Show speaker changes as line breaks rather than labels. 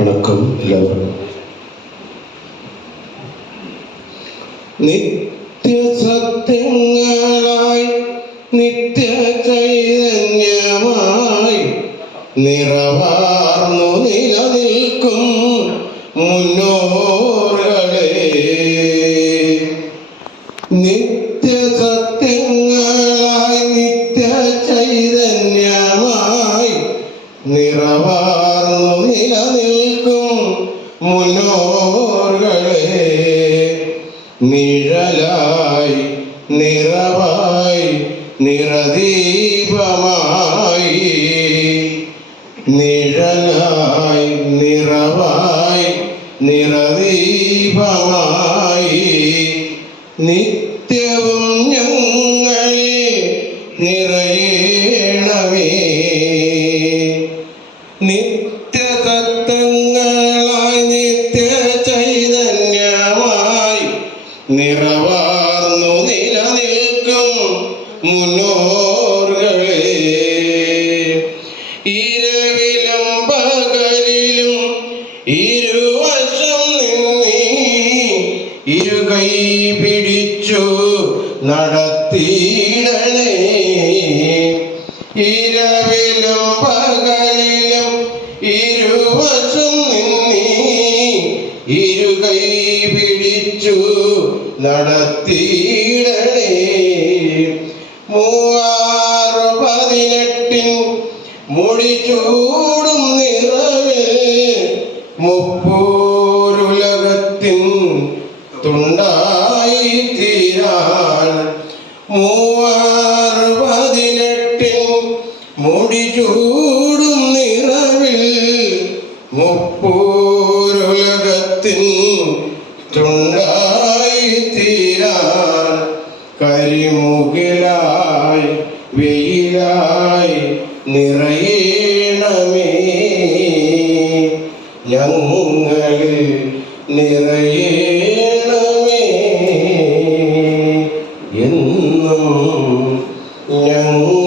വണക്കം എല്ലാവർക്കും. നിത്യസത്യങ്ങളായി നിത്യ ചൈതന്യമായി നിറവാർന്നു നിലനിൽക്കും മുന്നോറുകളെ നിറവാർന്നു നിലനിൽക്കും മുന്നോറുകളെ നിഴലായി നിറവായി നിറദീപമായി. നിഴലായി നിറവായി നിറദീപമായി. നിത്യവും ഞങ്ങളിൽ നിറയണമേ നിത്യതത്വങ്ങളായി നിത്യ നിലനിൽക്കും ഇരവിലും ഇരുവശം ഇരുകൈ പിടിച്ചു നടത്തിയിടണേ ഇരുകൈ പിടിച്ചു നടത്തിയിടണേ. മൂവാറ് പതിനെട്ടിൻ മുടിച്ചൂടും നിറവിൽ മുപ്പോരുലകത്തിൻ തുണ്ടായി തീരാൻ. മൂവാറ് പതിനെട്ടിൻ മുടിചൂടും നിറവിൽ മഴയായി വെയിലായി നിറയണമേ. ഞങ്ങളിൽ നിറയണമേ. എന്നും ഞങ്ങൾ